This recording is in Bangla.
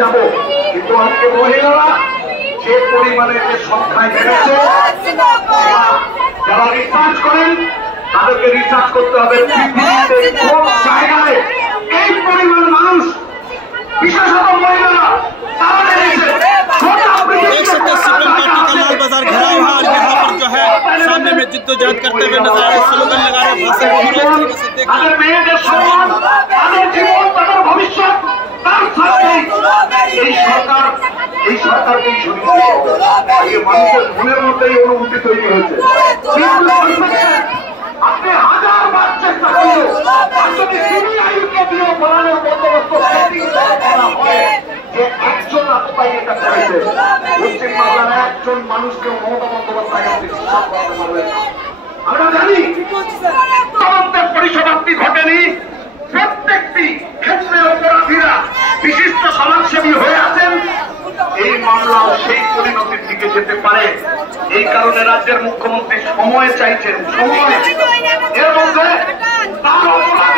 যাব, কিন্তু আজকে মহিলারা যে পরিমাণে যে সংখ্যায় বেড়েছে, যারা রিসার্চ করেন তাদেরকে রিসার্চ করতে হবে পৃথিবীতে কোন জায়গায় এই পরিমাণ মানুষ, বিশেষত মহিলারা তারা বেড়েছে। देख सकते हैं सुप्रीम पार्टी का लाल बाजार घिरा हुआ और यहाँ पर जो है सामने में जिद्दोजहद करते हुए नजर आ रहे, स्लोगन लगा रहे, भाषण बोल रहे। इस तरीके से देख এই সরকারকেই মানুষের মনের মধ্যেই অনুভূতি তৈরি হয়েছে। আপনি হাজারবার চেষ্টা করলেও যদি সিবিআইকে দিয়ে বলানোর বন্দোবস্ত যে একজন আততায়ী এটা করেছে, পশ্চিমবাংলার একজন মানুষকে মমতা বন্দ্যোপাধ্যায় আমরা জানি তদন্তের পরিসমাপ্তি ঘটেনি। প্রত্যেকটি ক্ষেত্রে অপরাধীরা বিশিষ্ট সমাজসেবী হয়ে আছেন। এই মামলাও সেই পরিণতির দিকে যেতে পারে। এই কারণে রাজ্যের মুখ্যমন্ত্রী সময় চাইছেন, সময়। এর মধ্যে তার অপরাধী